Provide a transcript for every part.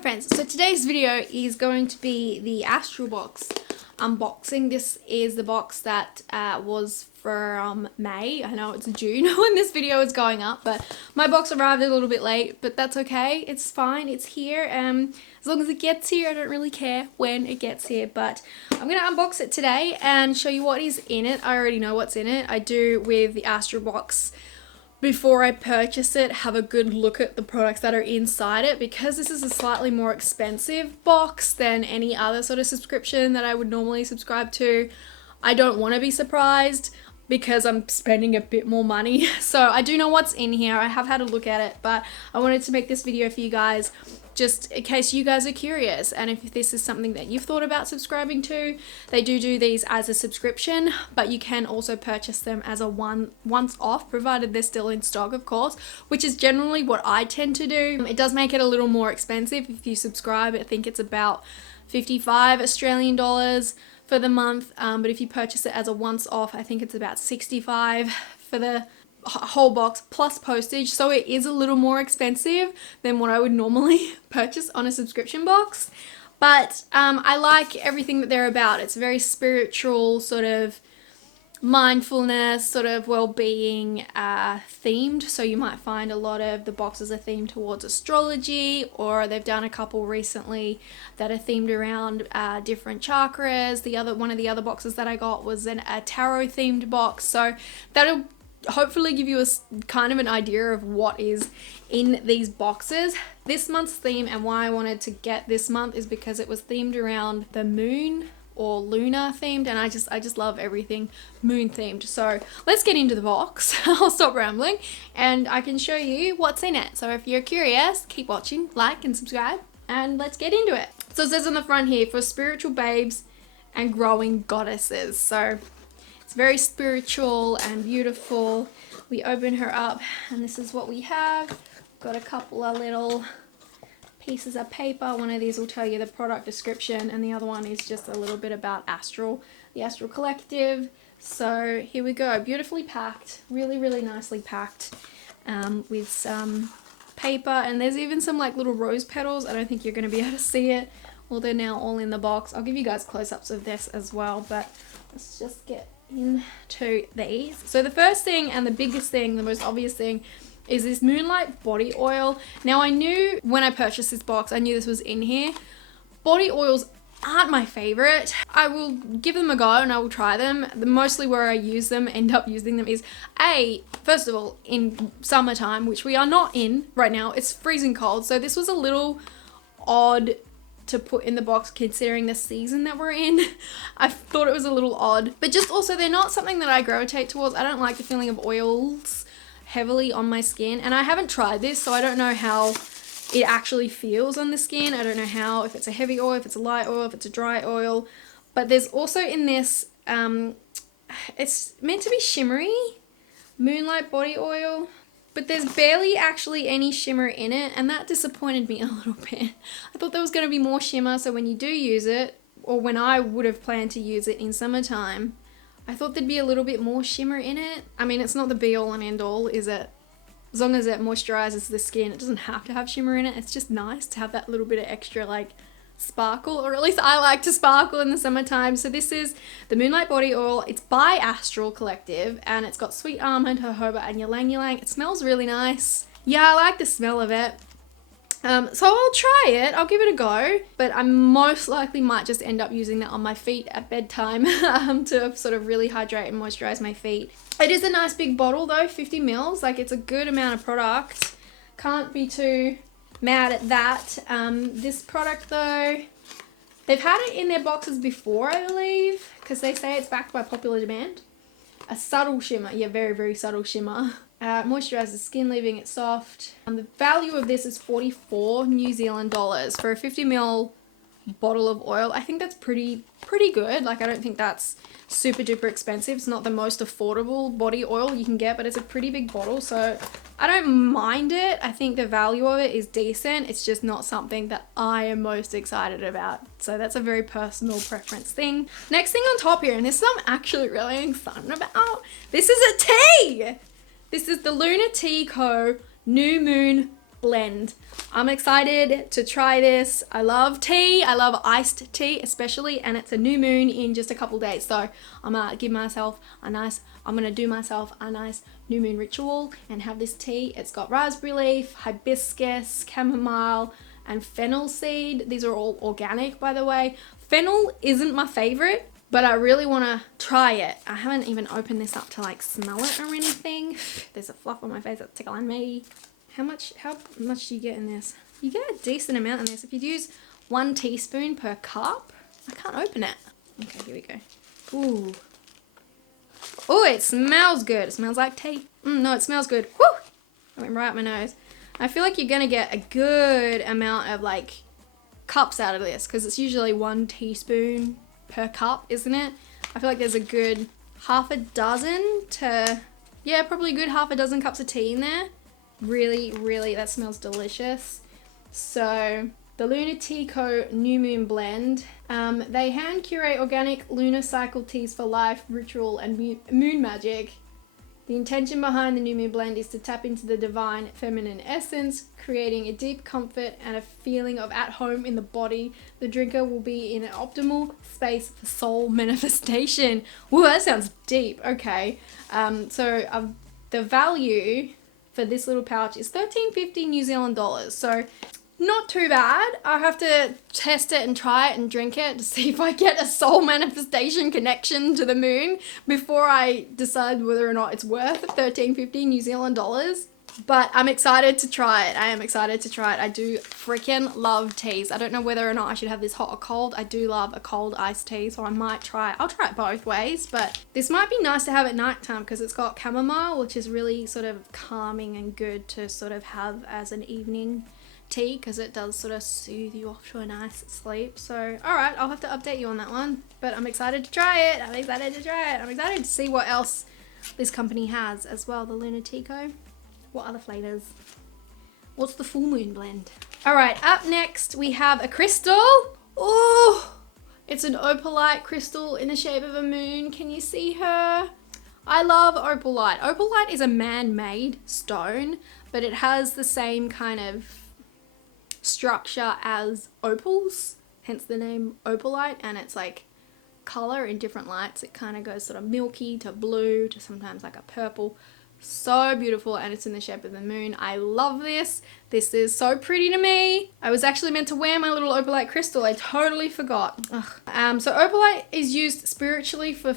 friends, so today's video is going to be the Astral box unboxing. This is the box that was from May. I know it's June when this video is going up, but my box arrived a little bit late, but that's okay. It's fine. It's here. As long as it gets here, I don't really care when it gets here, but I'm going to unbox it today and show you what is in it. I already know what's in it. I do with the Astral box. Before I purchase it, have a good look at the products that are inside it, because this is a slightly more expensive box than any other sort of subscription that I would normally subscribe to. I don't want to be surprised because I'm spending a bit more money. So I do know what's in here. I have had a look at it, but I wanted to make this video for you guys just in case you guys are curious, and if this is something that you've thought about subscribing to. They do these as a subscription, but you can also purchase them as a once off, provided they're still in stock, of course, which is generally what I tend to do. It does make it a little more expensive if you subscribe. I think it's about 55 Australian dollars for the month, but if you purchase it as a once off, I think it's about 65 for the whole box plus postage. So it is a little more expensive than what I would normally purchase on a subscription box, but I like everything that they're about. It's very spiritual, sort of mindfulness, sort of well-being themed. So you might find a lot of the boxes are themed towards astrology, or they've done a couple recently that are themed around different chakras. One of the other boxes that I got was a tarot themed box, so that'll hopefully give you a kind of an idea of what is in these boxes. This month's theme, and why I wanted to get this month, is because it was themed around the moon, or lunar themed, and I just love everything moon themed. So let's get into the box. I'll stop rambling and I can show you what's in it. So if you're curious, keep watching, like and subscribe, and let's get into it. So it says on the front here, for spiritual babes and growing goddesses. So it's very spiritual and beautiful. We open her up and this is what we have. Got a couple of little pieces of paper. One of these will tell you the product description, and the other one is just a little bit about Astral, the Astral Collective. So here we go, beautifully packed, really nicely packed, with some paper, and there's even some like little rose petals. I don't think you're going to be able to see it. Well, they're now all in the box. I'll give you guys close-ups of this as well, but let's just get into these. So the first thing, and the biggest thing, the most obvious thing, is this Moonlight body oil. Now, I knew when I purchased this box, I knew this was in here. Body oils aren't my favorite. I will give them a go and I will try them. Mostly where I end up using them is first of all, in summertime, which we are not in right now. It's freezing cold, so this was a little odd to put in the box considering the season that we're in. I thought it was a little odd, but just also they're not something that I gravitate towards. I don't like the feeling of oils heavily on my skin, and I haven't tried this, so I don't know how it actually feels on the skin. I don't know if it's a heavy oil, if it's a light oil, if it's a dry oil. But there's also in this, it's meant to be shimmery, Moonlight body oil, but there's barely actually any shimmer in it, and that disappointed me a little bit. I thought there was going to be more shimmer, so when you do use it, or when I would have planned to use it in summertime, I thought there'd be a little bit more shimmer in it. I mean, it's not the be all and end all, is it? As long as it moisturizes the skin, it doesn't have to have shimmer in it. It's just nice to have that little bit of extra like sparkle, or at least I like to sparkle in the summertime. So this is the Moonlight body oil. It's by Astral Collective, and it's got sweet almond, jojoba and ylang ylang. It smells really nice. Yeah, I like the smell of it. So I'll try it, I'll give it a go, but I most likely might just end up using that on my feet at bedtime to sort of really hydrate and moisturize my feet. It is a nice big bottle though, 50 mils, like it's a good amount of product. Can't be too mad at that. This product though, they've had it in their boxes before, I believe, because they say it's backed by popular demand. A subtle shimmer, yeah, very subtle shimmer. Moisturizes skin, leaving it soft. The value of this is 44 New Zealand dollars for a 50 ml bottle of oil. I think that's pretty good. Like, I don't think that's super duper expensive. It's not the most affordable body oil you can get, but it's a pretty big bottle, so I don't mind it. I think the value of it is decent. It's just not something that I am most excited about. So that's a very personal preference thing. Next thing on top here, and this is I'm actually really excited about. This is a tea! This is the Lunar Tea Co. New Moon blend. I'm excited to try this. I love tea. I love iced tea especially, and it's a new moon in just a couple days. So I'm gonna do myself a nice new moon ritual and have this tea. It's got raspberry leaf, hibiscus, chamomile, and fennel seed. These are all organic, by the way. Fennel isn't my favorite, but I really want to try it. I haven't even opened this up to like smell it or anything. There's a fluff on my face that's tickling me. How much do you get in this? You get a decent amount in this. If you use 1 teaspoon per cup. I can't open it. Okay, here we go. Ooh. Oh, it smells good. It smells like tea. No, it smells good. Woo! I went right up my nose. I feel like you're gonna get a good amount of like cups out of this, because it's usually 1 teaspoon per cup, isn't it? I feel like there's a good half a dozen to, yeah, probably a good half a dozen cups of tea in there. Really, really, that smells delicious. So the Lunar Tea Co. New Moon Blend. They hand curate organic lunar cycle teas for life, ritual, and moon magic. The intention behind the New Moon Blend is to tap into the divine feminine essence, creating a deep comfort and a feeling of at home in the body. The drinker will be in an optimal space for soul manifestation. Ooh, that sounds deep. Okay. The value for this little pouch is $13.50 New Zealand dollars. So not too bad. I have to test it and try it and drink it to see if I get a soul manifestation connection to the moon before I decide whether or not it's worth $13.50 New Zealand dollars. But I'm excited to try it. I am excited to try it. I do freaking love teas. I don't know whether or not I should have this hot or cold. I do love a cold iced tea, so I might try it. I'll try it both ways, but this might be nice to have at nighttime because it's got chamomile, which is really sort of calming and good to sort of have as an evening tea, because it does sort of soothe you off to a nice sleep. So alright, I'll have to update you on that one, but I'm excited to try it. I'm excited to see what else this company has as well. The Lunar Tea Co. What other flavors? What's the full moon blend? Alright, up next we have a crystal. Oh, it's an opalite crystal in the shape of a moon. Can you see her? I love opalite. Opalite is a man-made stone, but it has the same kind of structure as opals, hence the name opalite, and it's like color in different lights. It kind of goes sort of milky to blue to sometimes like a purple. So beautiful, and it's in the shape of the moon. I love this. This is so pretty to me. I was actually meant to wear my little opalite crystal. I totally forgot. So opalite is used spiritually for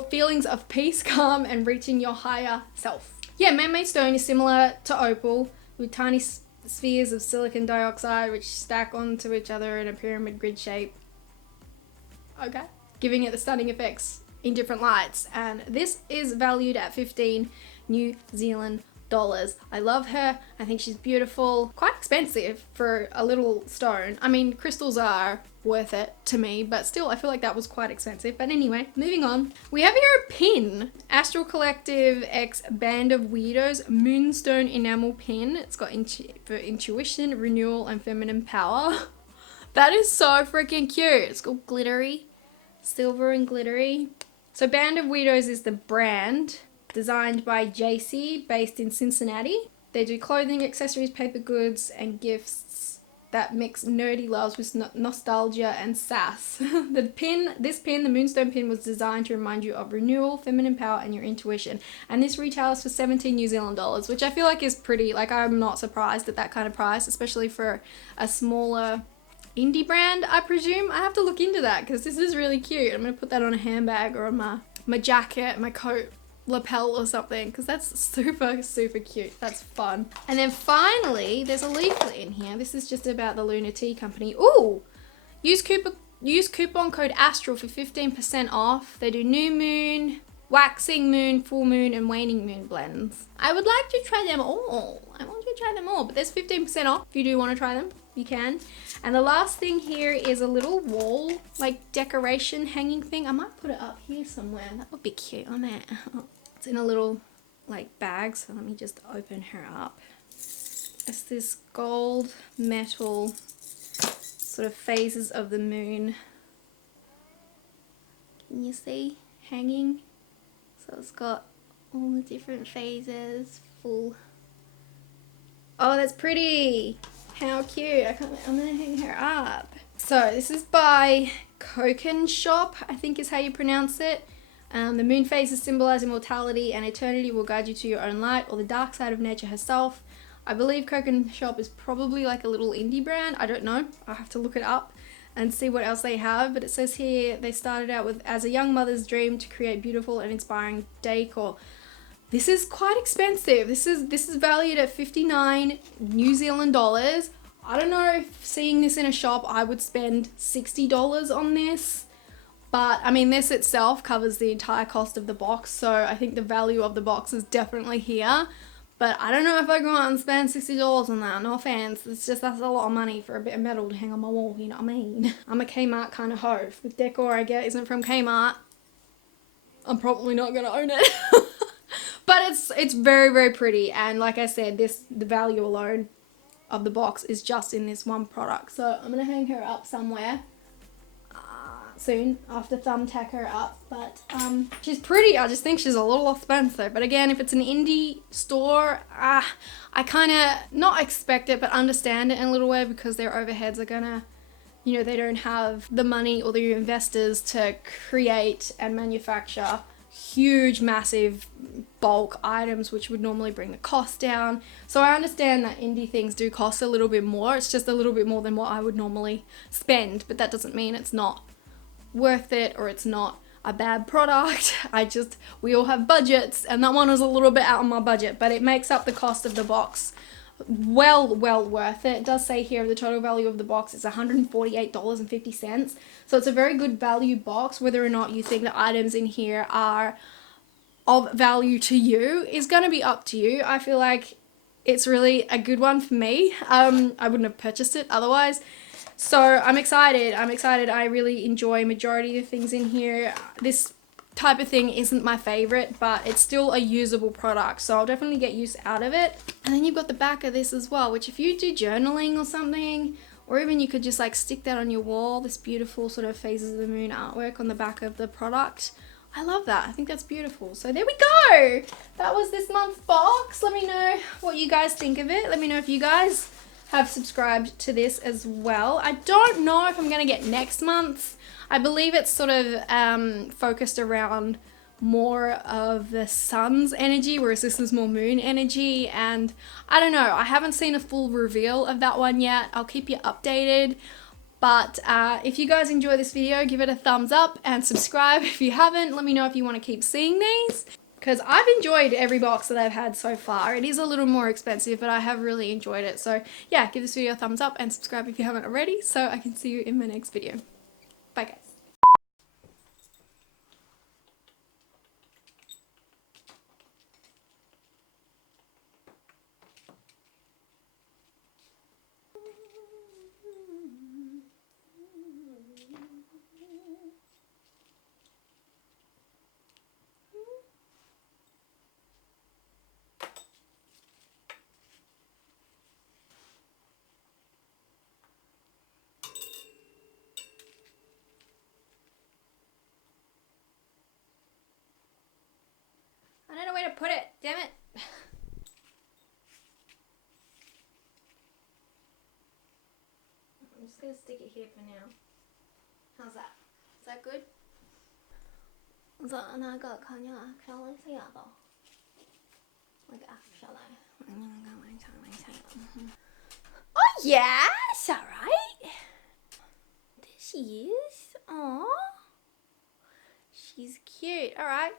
feelings of peace, calm, and reaching your higher self. Yeah, man-made stone is similar to opal with tiny spheres of silicon dioxide which stack onto each other in a pyramid grid shape. Okay. Giving it the stunning effects in different lights, and this is valued at 15 New Zealand dollars. I love her. I think she's beautiful. Quite expensive for a little stone. I mean, crystals are worth it to me, but still I feel like that was quite expensive. But anyway, moving on. We have here a pin. Astral Collective X Band of Weirdos Moonstone enamel pin. It's got for intuition, renewal, and feminine power. That is so freaking cute. It's got glittery, silver and glittery. So Band of Weirdos is the brand, designed by JC, based in Cincinnati. They do clothing, accessories, paper goods, and gifts that mix nerdy loves with nostalgia and sass. This pin, the Moonstone pin, was designed to remind you of renewal, feminine power, and your intuition. And this retails for 17 New Zealand dollars, which I feel like is pretty, like I'm not surprised at that kind of price, especially for a smaller indie brand, I presume. I have to look into that because this is really cute. I'm going to put that on a handbag or on my jacket, my coat lapel or something, because that's super, super cute. That's fun. And then finally, there's a leaflet in here. This is just about the Lunar Tea Company. Ooh! Use coupon code Astral for 15% off. They do new moon, waxing moon, full moon, and waning moon blends. I would like to try them all. I want to try them all, but there's 15% off. If you do want to try them, you can. And the last thing here is a little wall, like decoration hanging thing. I might put it up here somewhere. That would be cute on it. It's in a little like bag, so let me just open her up. It's this gold metal sort of phases of the moon. Can you see? Hanging. So it's got all the different phases, full. Oh, that's pretty. How cute. I'm gonna hang her up. So this is by Koken Shop, I think is how you pronounce it. The moon phases symbolize immortality, and eternity will guide you to your own light or the dark side of nature herself. I believe Koken Shop is probably like a little indie brand. I don't know. I'll have to look it up and see what else they have. But it says here they started out with as a young mother's dream to create beautiful and inspiring decor. This is quite expensive. This is valued at 59 New Zealand dollars. I don't know if seeing this in a shop I would spend $60 on this. But I mean, this itself covers the entire cost of the box, so I think the value of the box is definitely here. But I don't know if I go out and spend $60 on that. No offense. It's just that's a lot of money for a bit of metal to hang on my wall, you know what I mean? I'm a Kmart kind of hoe. With decor I get isn't from Kmart, I'm probably not gonna own it. But it's very, very pretty, and like I said, the value alone of the box is just in this one product. So I'm gonna hang her up somewhere soon after thumbtack her up, but she's pretty. I just think she's a little expensive, but again, if it's an indie store, I kind of not expect it but understand it in a little way, because their overheads are gonna, you know, they don't have the money or the investors to create and manufacture huge massive bulk items which would normally bring the cost down. So I understand that indie things do cost a little bit more. It's just a little bit more than what I would normally spend, but that doesn't mean it's not worth it or it's not a bad product. We all have budgets, and that one was a little bit out of my budget, but it makes up the cost of the box well worth it. It does say here the total value of the box is $148.50, so it's a very good value box. Whether or not you think the items in here are of value to you is going to be up to you. I feel like it's really a good one for me. I wouldn't have purchased it otherwise. So I'm excited. I really enjoy majority of things in here. This type of thing isn't my favorite, but it's still a usable product, so I'll definitely get use out of it. And then you've got the back of this as well, which if you do journaling or something, or even you could just like stick that on your wall, this beautiful sort of phases of the moon artwork on the back of the product. I love that. I think that's beautiful. So there we go. That was this month's box. Let me know what you guys think of it. Let me know if you guys have subscribed to this as well. I don't know if I'm going to get next month's. I believe it's sort of focused around more of the sun's energy, whereas this is more moon energy, and I don't know. I haven't seen a full reveal of that one yet. I'll keep you updated. But if you guys enjoy this video, give it a thumbs up and subscribe if you haven't. Let me know if you want to keep seeing these, because I've enjoyed every box that I've had so far. It is a little more expensive, but I have really enjoyed it. So yeah, give this video a thumbs up and subscribe if you haven't already, so I can see you in my next video. Bye guys. I don't know where to put it, damn it. I'm just going to stick it here for now. How's that? Is that good? Oh yeah, it's alright. There she is. Aww. She's cute. Alright.